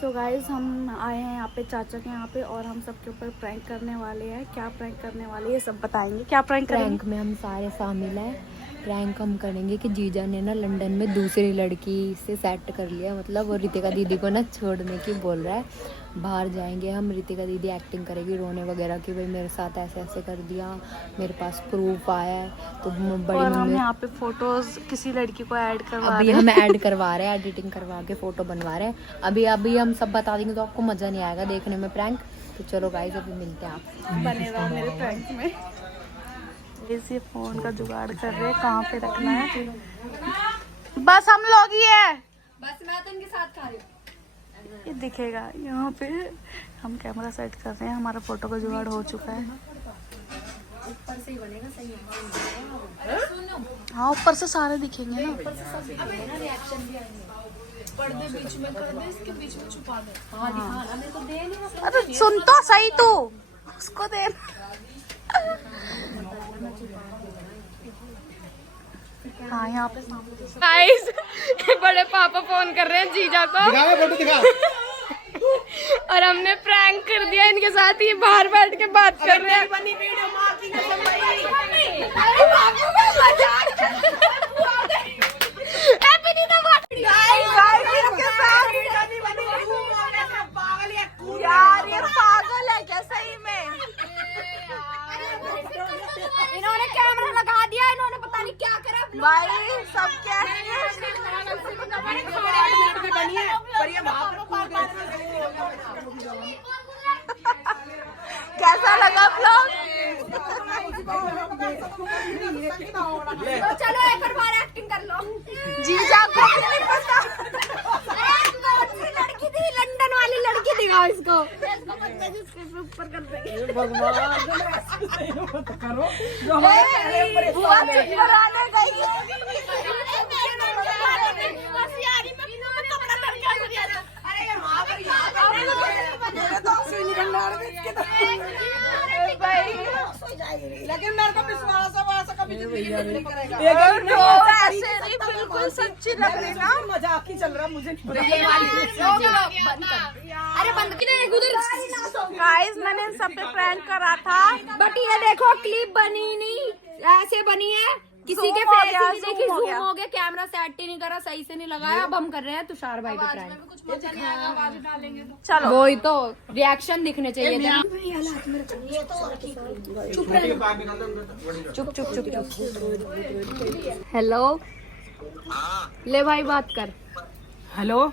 So guys हम आए हैं यहाँ पे चाचा के यहाँ पे और हम सबके ऊपर प्रैंक करने वाले हैं। क्या प्रैंक करने वाले हैं ये सब बताएंगे। क्या प्रैंक प्रैंक में हम सारे शामिल हैं। प्रैंक हम करेंगे कि जीजा ने ना लंदन में दूसरी लड़की से सेट कर लिया, मतलब वो रितिका दीदी को ना छोड़ने की बोल रहा है। बाहर जाएंगे हम, रितिका दीदी एक्टिंग करेगी रोने वगैरह की, भाई मेरे साथ ऐसे ऐसे कर दिया, मेरे पास प्रूफ आया है। तो बड़ी और हम मम्मी यहाँ पे फोटोज किसी लड़की को ऐड करवा अभी रहे हैं। हम ऐड करवा रहे हैं, एडिटिंग करवा के फोटो बनवा रहे हैं। अभी हम सब बता देंगे तो आपको मज़ा नहीं आएगा देखने में प्रैंक। तो चलो गाइस अभी मिलते हैं आप। बने रहो मेरे प्रैंक में। इस ये फोन का जुगाड़ कर रहे हैं कहाँ पे रखना है। बस हम लोग ही है, बस मैं तो इनके साथ खा रही हूँ। ये दिखेगा यहाँ पे। हम कैमरा सेट कर रहे हैं, हमारा फोटो का जुगाड़ हो चुका है। ऊपर से ही बनेगा, सही है। हाँ ऊपर से सारे दिखेंगे ना। रिएक्शन भी आएंगे। पर्दे बीच में कर दे, इसके बीच में छुपा दे। हाँ दिखा ना, मेरे को दे नहीं। अरे सुन तो सही तू, उसको दे। हाँ यहाँ पे गाइस बड़े पापा फोन कर रहे हैं जीजा को। दिखा फोटो दिखा। और हमने प्रैंक कर दिया इनके साथ, ये बाहर बैठ के बात कर रहे हैं। यार ये पागल है क्या सही में। इन्होंने कैमरा लगा दिया, इन्होंने पता नहीं क्या करा। भाई सब क्या कैसा लगा ब्लॉग। तो चलो एक बार एक्टिंग कर लो। जीजा को भी नहीं पता। लड़की थी, लंदन वाली लड़की दिखाओ इसको। बुआ कराने गई लेकिन मेरे को विश्वास है वैसा कभी नहीं बिल्कुल सच्ची लग रही ना। मजाक ही चल रहा मुझे अरे बंद गाइस मैंने इन सब पे प्रैंक करा था, बट ये देखो क्लिप बनी नहीं, ऐसे बनी है। किसी Zoom के हो फेस गया, ही नहीं देखी, zoom हो जूम गया। हो गया, कैमरा सेट ही नहीं करा, सही से नहीं लगाया। अब हम कर रहे हैं तुषार भाई पे प्रैंक। चलो वही तो रिएक्शन दिखने चाहिए थे। चुप चुप चुप चुप। हेलो ले भाई बात कर। हेलो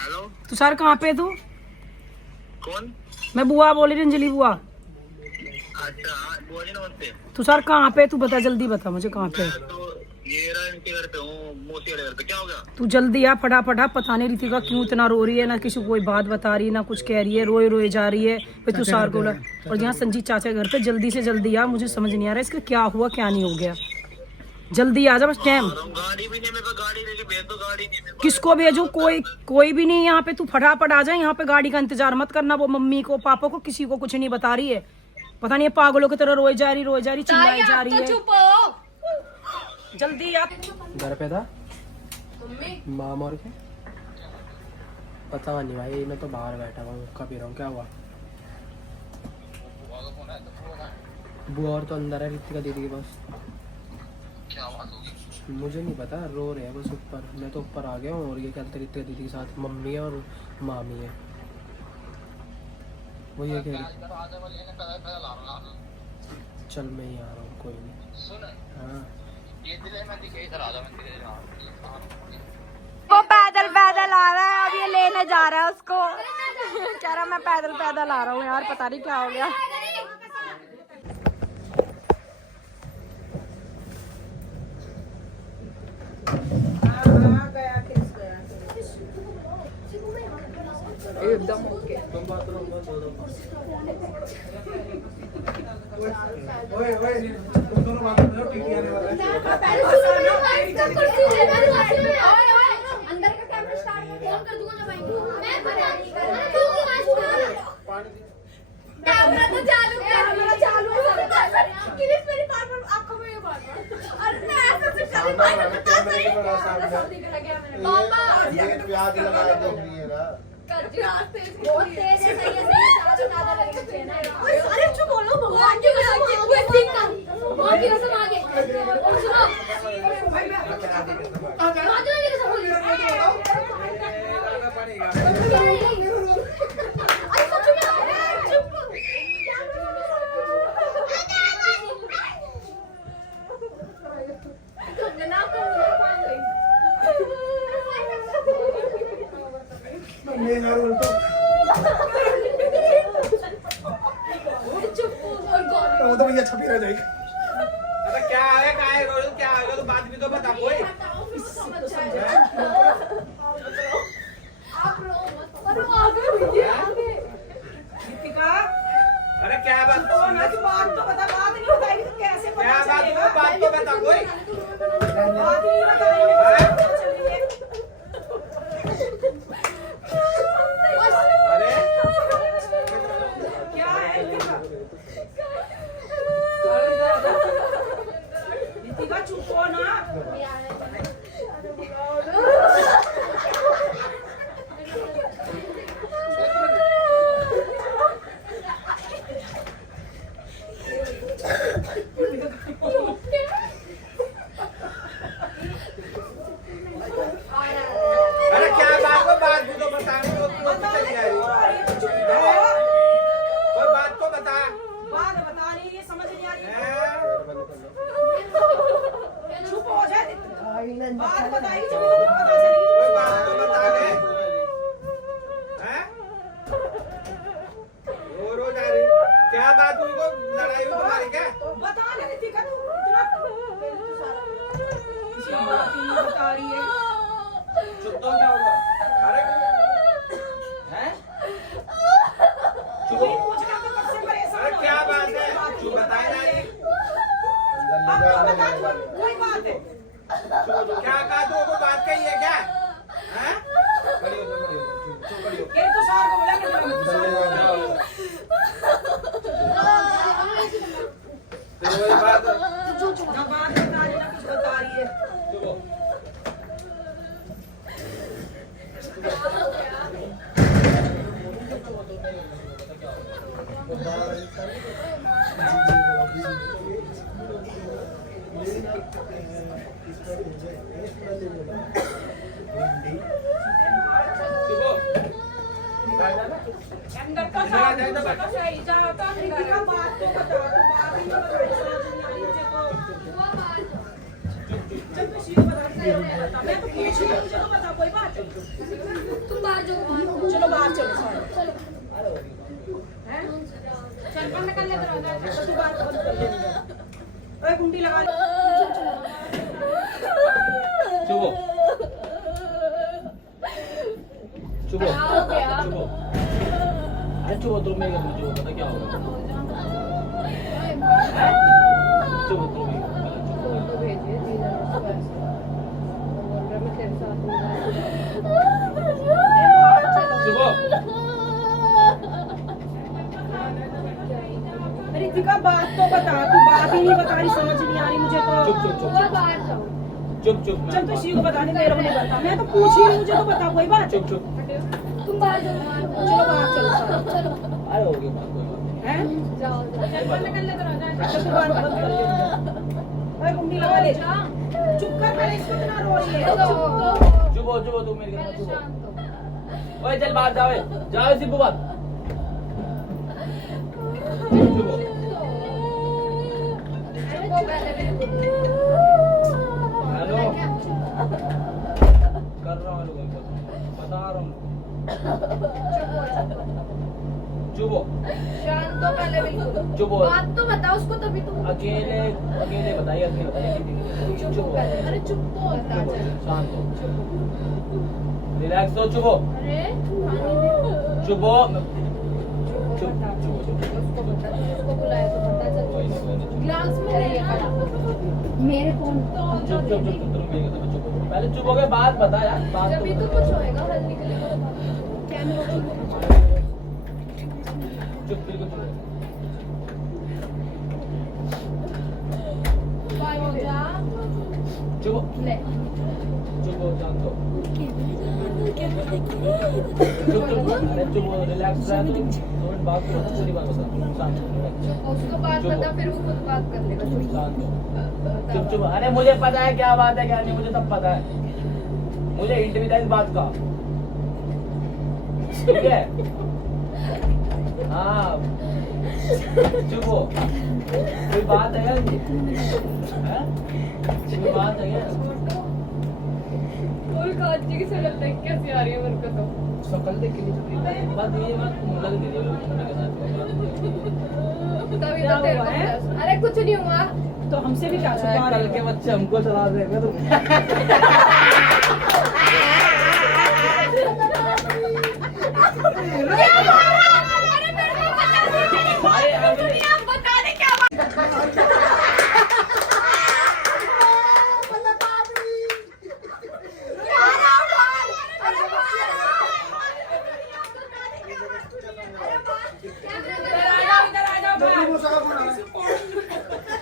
हेलो तुषार कहाँ पे तू? कौन? मैं बुआ बोल रही, अंजलि बुआ। अच्छा बोलिए नमस्ते। तुषार कहाँ पे तू बता, जल्दी बता मुझे कहाँ पे। तो ये रहा इनके घर पे हूँ, मौसी वाले घर पे। क्या हो गया? तू जल्दी आ फटाफट आ। पता नहीं रितिका क्यों इतना रो रही है, ना किसी को कोई बात बता रही है ना कुछ कह रही है, रोए रोए जा रही है। फिर तुषार को और यहाँ संजीत चाचा के घर पे जल्दी से जल्दी आ। मुझे समझ नहीं आ रहा इसका क्या हुआ क्या नहीं हो गया। जल्दी आ जा बस टाइम। गाड़ी भी नहीं मेरे पास, गाड़ी लेके भेज दो। गाड़ी नहीं मेरे पास। किसको भेजूं? कोई भी नहीं यहाँ पे। तू फटाफट आ जाए, यहाँ पे गाड़ी का इंतजार मत करना। वो मम्मी को पापा को किसी को कुछ नहीं बता रही है। पता नहीं पागलों की तरह रोई जा रही चिल्लाई जा रही है। चुप हो। जल्दी आ। घर पे था माम और के पता नहीं भाई, मैं तो बाहर बैठा हुआ हूँ, कभी रहा हूँ। क्या हुआ? बुआ और तो अंदर है रितिका दीदी के पास। क्या बात होगी? मुझे नहीं पता, रो रहे हैं बस ऊपर। मैं तो ऊपर आ गया हूँ और ये कहते रितिका दीदी के साथ मम्मी है और मामी है। वो ये कह रही चल मैं ही आ रहा हूँ, कोई नहीं। हाँ वो पैदल पैदल आ रहा है, अब ये लेने जा रहा है उसको। कह रहा मैं पैदल पैदल आ रहा हूँ यार, पता नहीं क्या हो गया। एकदम ओके। अंदर का कैमरा स्टार्ट कर दूंगा ना भाई। मैं बता नहीं कर रहा कैमरा तो चालू है, कैमरा चालू है। किलिस मेरी बार-बार आंखों में ये बार-बार। अरे मैं ऐसा से चली बार-बार बता सही। पापा ये तो याद लगा देख रही है ना। बहुत तेज है, सही है, ज्यादा लगे ना। अरे चुप बोलो, भगवान की कसम आगे, वो सिंह का भगवान की कसम आगे। और सुनो, आगे की कसम बोली। अरे सच में, चुप। ना वो तो भैया छपी रह जाएगी। अबे क्या है क्या है तो बात भी तो बता कोई। आप रो मत। अरे आगे दीपिका अरे क्या बात तो ना तू बात तो बता, बात नहीं बताएगी तो कैसे पता क्या बात चलेगा? बात तो बता कोई। बात नहीं बताएगी तो कैसे चलेगी? अरे क्या है दीपिका चुप हो ना। अरे क्या बात भी तो बता चली जा रही। कोई बात तो बता। बात बता नहीं, ये समझ नहीं आ रही। हैं? चुप हो जाए दीपिका। बात बताएगी जब तो पता चलेगी। कोई बात तो बता दे। हैं? रो जा रही। क्या बात हुई को लड़ाई हुई तुम्हारी क्या? बता ना दीपिका, तू इतना किसी बात ही नहीं बता रही है। चुप तो क्या होगा? अरे हैं? चुप ही पूछना तो कब से परेशान अरे हो क्या रही बात है? है? चुप बताए ना जी। अब तो बता, कोई बात है। क्या कहा तू को बात कही है क्या? हैं? खड़ी हो चुप खड़ी हो। ये तो सार को बोला कि मैं तुषार को बोला। फिर वही बात ना बात बता रही ना कुछ बता रही है। चुप हो। अंदर का साथ तो सही जाता है। दीपिका बात तो बता, तू बात ही नहीं बता रही, समझ नहीं आ रही मुझे तो। जब किसी को बता दे बता, मैं तो पूछ रही हूँ, मुझे तो बता कोई बात। तुम बाहर जाओ। चलो बाहर चलो सारे। चलो हैं? चल बंद कर ले दरवाजा। तो तू बात बंद कर ले। ओए कुंडी लगा ले। चुप हो। चुप हो। क्या हो गया? चुप हो। अरे चुप हो तुम मेरे घर में चुप हो पता क्या होगा? चुप हो तुम मेरे घर में चुप हो। फोटो भेजिए जीजा ने उसको ऐसा बोल रहा मैं तेरे साथ हूँ। चुप हो। दीपिका बात तो बता, तू बात ही नहीं बता रही, समझ नहीं आ रही मुझे तो। चुप चुप चुप वो बाहर जाओ। चुप चुप चल तो शिव को बता दे, मेरे को नहीं बता। मैं तो पूछ ही रही हूँ, मुझे तो बता कोई बात। चुप चुप। तुम बाहर जाओ। चलो बाहर चलो सारे। चलो अरे हो गई बात कोई बात नहीं। हैं? जाओ। चल बंद कर ले दरवाजा। अच्छा तू बात बंद कर ले। ओए कुंडी लगा ले। चुप कर, पहले इसको इतना रो रही है। चुप हो तुम मेरे घर में चुप हो। ओए चल बाहर जाओ जाओ सिब्बू बात। चुप हो। हेलो कर रहा हूँ बता रहा हूँ। चुप हो। शांत हो पहले बिल्कुल। चुप हो। बात तो बता उसको, तभी तो अकेले अकेले बताइए चुप हो पहले। अरे चुप तो होता है। शांत हो रिलैक्स हो चुप हो अरे चुप हो चुप उसको बता, उसको बुलाया तो पता चल। कोई नहीं ग्लास में है ये खड़ा। मेरे फोन चुप तुम मेरे घर में चुप हो पहले चुप हो गए बात बता यार बात जब भी तो कुछ होएगा हल निकलेगा। कैमरा चुप बिल्कुल चुप बाय हो जा। चुप हो ले चुप हो शांत हो रिलैक्स रहा तो बात करो ना, पूरी बात बता। उसको बात बता, फिर वो खुद बात कर लेगा। चुप चुप। अरे मुझे पता है क्या बात है क्या नहीं, मुझे सब पता है, मुझे इंटरव्यू था इस बात का, ठीक है? हाँ चुप हो। कोई बात है क्या? कोई बात है क्या? फुल कांची की शक्ल देख कैसी आ रही है मेरे को तो। शक्ल देख के नहीं, बात ये बात लग नहीं रही है तभी तो तेरे को अरे कुछ नहीं हुआ। तो हमसे भी क्या छुपा रहे कल हो? के बच्चे हमको चला देंगे तो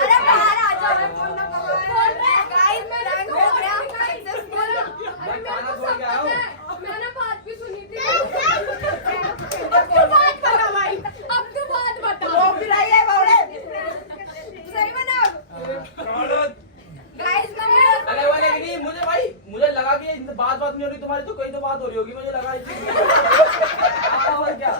अरे बाहर आ जाओ। गाइस मैं रैंक हो गया। अरे मेरे को सब पता है, मैंने बात भी सुनी थी। अब तू बात बता भाई, अब तू बात बता। वो फिर आई है बावड़े। सही में ना? गाइस मैं अरे वाले नहीं, मुझे भाई मुझे लगा कि इनसे बात नहीं हो रही तुम्हारी, तो कहीं तो बात हो रही होगी, मुझे लगा और क्या।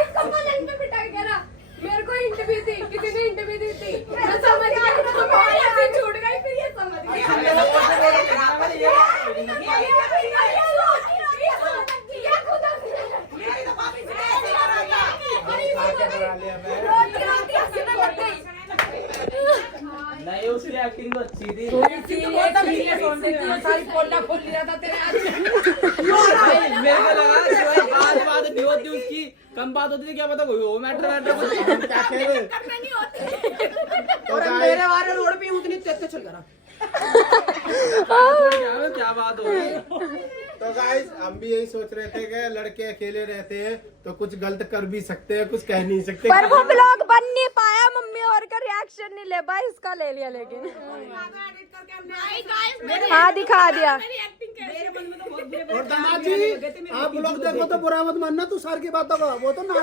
इसको पलंग पे बिठा के ना, मेरे को इंटरव्यू थी, किसी ने इंटरव्यू दी थी, मैं समझ गई, तो मैं ऐसे छूट गई, फिर ये समझ नहीं उसकी एक्टिंग तो अच्छी थी। मेरे को लगा कि भाई बात नहीं होती उसकी, कम बात होती थी, क्या पता कोई हो मैटर क्या कह रहे? और मेरे वाले रोड पे उतनी तेज चल रहा। क्या बात हो रही। तो गाइस हम भी यही सोच रहे थे कि लड़के अकेले रहते हैं तो कुछ गलत कर भी सकते हैं, कुछ कह नहीं सकते। पर वो ब्लॉग बन नहीं पाया, मम्मी और का रिएक्शन नहीं ले पाई, इसका ले लिया लेकिन। हाँ दिखा दिया। और दामाद जी आप लोग देखो तो बुरा मत मानना, तू सर की बातों का वो तो ना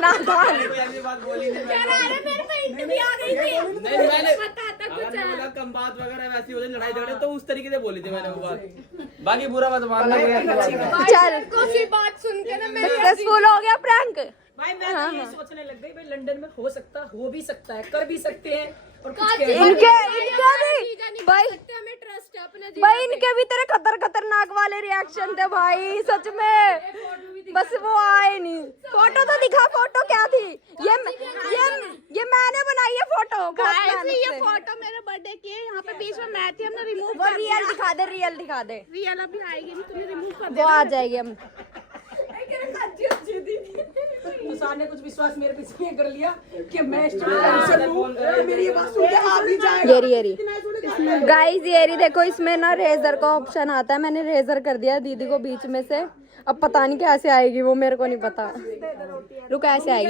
नादान। ऐसी बात बोली नहीं मैंने, कम बात वगैरह वैसी हो जाए, लड़ाई झगड़े तो उस तरीके से बोली थी मैंने वो बात, बाकी बुरा मत मानना। चल कोई बात सुन के ना मेरे सक्सेसफुल हो गया प्रैंक। भाई मैं तो यही सोचने लग गई, भाई लंदन में हो सकता, हो भी सकता है, कर भी सकते हैं और कुछ कह भी इनके भी भाई, हमें ट्रस्ट है अपने भाई इनके भी तेरे खतरनाक वाले रिएक्शन थे भाई, सच में। बस वो आए नहीं। फोटो तो दिखा, फोटो क्या थी? ये मैंने बनाई है फोटो। ये फोटो मेरे बर्थडे की है, यहाँ पे बीच में मैं थी, हमने रिमूव वो रियल दिखा दे, रियल दिखा दे। रियल अभी आएगी नहीं, तुम्हें रिमूव कर वो आ जाएगी हम। तुषार ने कुछ विश्वास मेरे पे इसलिए कर लिया कि मैं स्टूडेंट हूं, मेरी ये बात सुन के आ भी जाएगा। येरी गाइस, येरी देखो, इसमें ना रेजर का ऑप्शन आता है, मैंने रेजर कर दिया दीदी को बीच में से। अब पता नहीं कैसे आएगी वो, मेरे को नहीं पता। रुक, ऐसे आएगी।